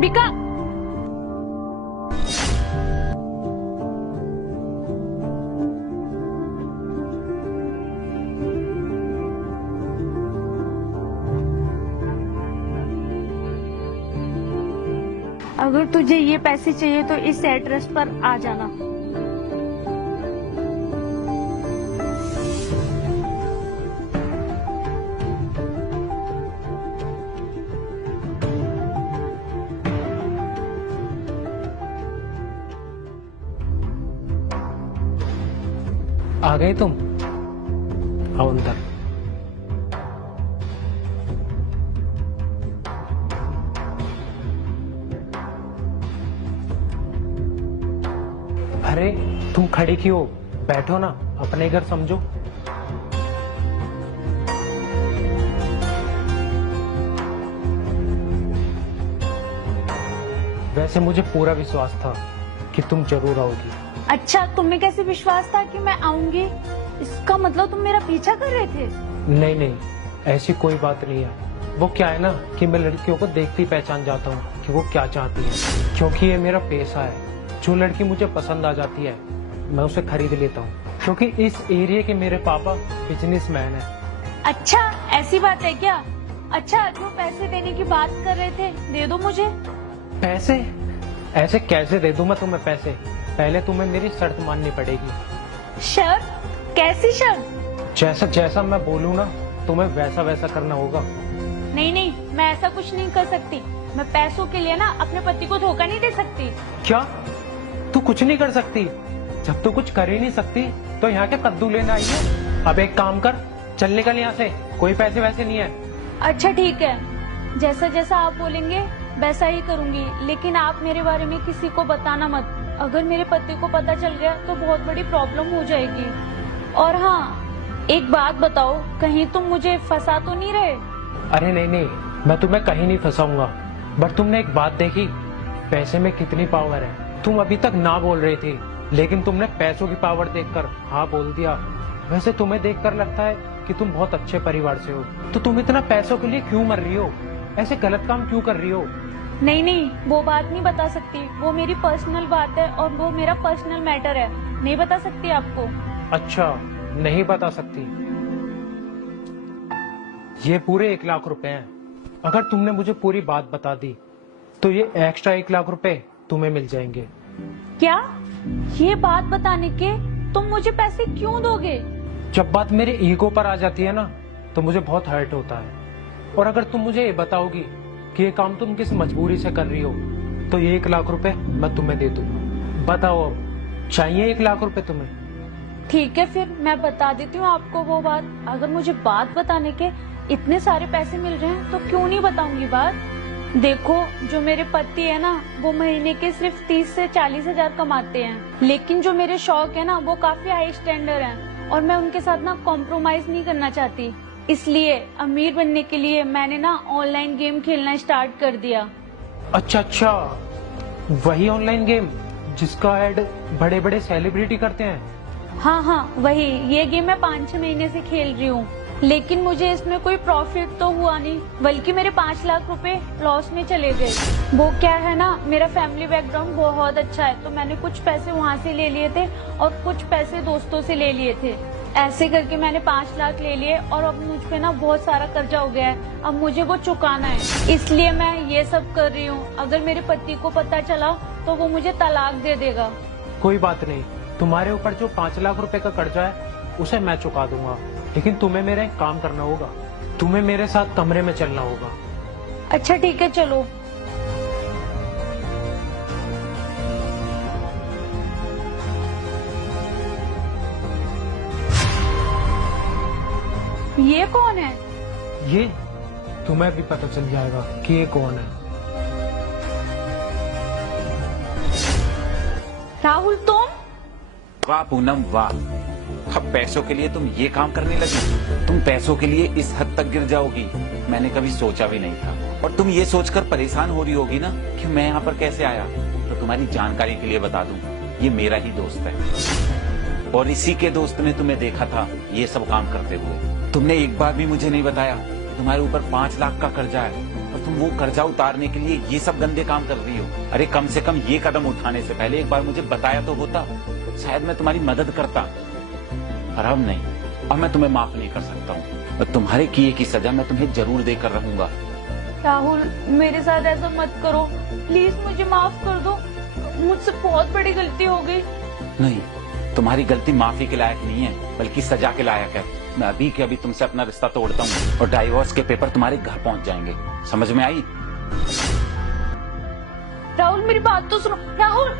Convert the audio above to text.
बिका। अगर तुझे ये पैसे चाहिए तो इस एड्रेस पर आ जाना। आ गए तुम? आओ अंदर। अरे तुम खड़ी क्यों? बैठो ना, अपने घर समझो। वैसे मुझे पूरा विश्वास था कि तुम जरूर आओगी। अच्छा, तुम्हें कैसे विश्वास था कि मैं आऊंगी? इसका मतलब तुम मेरा पीछा कर रहे थे? नहीं नहीं, ऐसी कोई बात नहीं है। वो क्या है ना कि मैं लड़कियों को देखती पहचान जाता हूँ कि वो क्या चाहती है, क्योंकि ये मेरा पेशा है। जो लड़की मुझे पसंद आ जाती है मैं उसे खरीद लेता हूँ, क्योंकि इस एरिया के मेरे पापा बिजनेसमैन हैं। अच्छा, ऐसी बात है क्या? अच्छा, जो पैसे देने की बात कर रहे थे, दे दो मुझे। पैसे? ऐसे कैसे दे दूं मैं तुम्हें पैसे? पहले तुम्हें मेरी शर्त माननी पड़ेगी। शर्त? कैसी शर्त? जैसा जैसा मैं बोलूँ ना तुम्हें वैसा वैसा करना होगा। नहीं नहीं, मैं ऐसा कुछ नहीं कर सकती। मैं पैसों के लिए ना अपने पति को धोखा नहीं दे सकती। क्या? तू कुछ नहीं कर सकती? जब तू कुछ कर ही नहीं सकती तो यहाँ के कद्दू लेना आई है? अब एक काम कर, चल निकल यहाँ से। कोई पैसे वैसे नहीं है। अच्छा ठीक है, जैसा जैसा आप बोलेंगे वैसा ही करूंगी, लेकिन आप मेरे बारे में किसी को बताना मत। अगर मेरे पति को पता चल गया तो बहुत बड़ी प्रॉब्लम हो जाएगी। और हाँ, एक बात बताओ, कहीं तुम मुझे फंसा तो नहीं रहे? अरे नहीं नहीं, मैं तुम्हें कहीं नहीं फंसाऊंगा। बट तुमने एक बात देखी, पैसे में कितनी पावर है। तुम अभी तक ना बोल रही थी, लेकिन तुमने पैसों की पावर देखकर हाँ बोल दिया। वैसे तुम्हें देखकर लगता है कि तुम बहुत अच्छे परिवार से हो, तो तुम इतना पैसों के लिए क्यों मर रही हो? ऐसे गलत काम क्यों कर रही हो? नहीं नहीं, वो बात नहीं बता सकती। वो मेरी पर्सनल बात है और वो मेरा पर्सनल मैटर है। नहीं बता सकती आपको। अच्छा, नहीं बता सकती। ये पूरे 1 लाख रुपए हैं। अगर तुमने मुझे पूरी बात बता दी तो ये एक्स्ट्रा 1 लाख रुपए तुम्हें मिल जाएंगे। क्या? ये बात बताने के तुम मुझे पैसे क्यों दोगे? जब बात मेरे ईगो पर आ जाती है ना तो मुझे बहुत हर्ट होता है। और अगर तुम मुझे ये बताओगी कि ये काम तुम किस मजबूरी से कर रही हो तो ये 1 लाख रुपए मैं तुम्हें दे दूंगा। बताओ, अब चाहिए 1 लाख रुपए तुम्हें? ठीक है, फिर मैं बता देती हूँ आपको वो बात। अगर मुझे बात बताने के इतने सारे पैसे मिल रहे हैं तो क्यों नहीं बताऊंगी बात। देखो, जो मेरे पति है ना, वो महीने के सिर्फ 30 से 40 हजार कमाते हैं, लेकिन जो मेरे शौक है ना वो काफी हाई स्टैंडर्ड हैं और मैं उनके साथ ना कॉम्प्रोमाइज नहीं करना चाहती। इसलिए अमीर बनने के लिए मैंने ना ऑनलाइन गेम खेलना स्टार्ट कर दिया। अच्छा अच्छा, वही ऑनलाइन गेम जिसका ऐड बड़े बड़े सेलिब्रिटी करते हैं? हाँ हाँ, वही। ये गेम मैं 5-6 महीने से खेल रही हूँ, लेकिन मुझे इसमें कोई प्रॉफिट तो हुआ नहीं, बल्कि मेरे 5 लाख रुपए लॉस में चले गए। वो क्या है ना, मेरा फैमिली बैकग्राउंड बहुत अच्छा है, तो मैंने कुछ पैसे वहाँ से ले लिए थे और कुछ पैसे दोस्तों से ले लिए थे। ऐसे करके मैंने 5 लाख ले लिए और अब मुझ पे ना बहुत सारा कर्जा हो गया है। अब मुझे वो चुकाना है, इसलिए मैं ये सब कर रही हूँ। अगर मेरे पति को पता चला तो वो मुझे तलाक दे देगा। कोई बात नहीं, तुम्हारे ऊपर जो 5 लाख रुपए का कर्जा है उसे मैं चुका दूंगा, लेकिन तुम्हें मेरा एक काम करना होगा। तुम्हें मेरे साथ कमरे में चलना होगा। अच्छा ठीक है, चलो। ये कौन है? ये तुम्हें भी पता चल जाएगा कि ये कौन है। राहुल, तुम? वाह पूनम वाह, अब पैसों के लिए तुम ये काम करने लगी। तुम पैसों के लिए इस हद तक गिर जाओगी, मैंने कभी सोचा भी नहीं था। और तुम ये सोचकर परेशान हो रही होगी ना कि मैं यहाँ पर कैसे आया, तो तुम्हारी जानकारी के लिए बता दूं, ये मेरा ही दोस्त है और इसी के दोस्त ने तुम्हें देखा था ये सब काम करते हुए। तुमने एक बार भी मुझे नहीं बताया तुम्हारे ऊपर 5 लाख का कर्जा है और तुम वो कर्जा उतारने के लिए ये सब गंदे काम कर रही हो। अरे कम से कम ये कदम उठाने से पहले एक बार मुझे बताया तो होता, शायद मैं तुम्हारी मदद करता। पर अब नहीं, अब मैं तुम्हें माफ नहीं कर सकता हूँ और तुम्हारे किए की सजा मैं तुम्हें जरूर देकर रहूंगा। राहुल, मेरे साथ ऐसा मत करो प्लीज, मुझे माफ कर दो, मुझसे बहुत बड़ी गलती हो गई। नहीं, तुम्हारी गलती माफी के लायक नहीं है बल्कि सजा के लायक है। मैं अभी के अभी तुमसे अपना रिश्ता तोड़ता हूँ और डाइवोर्स के पेपर तुम्हारे घर पहुँच जाएंगे। समझ में आई? राहुल मेरी बात तो सुनो। राहुल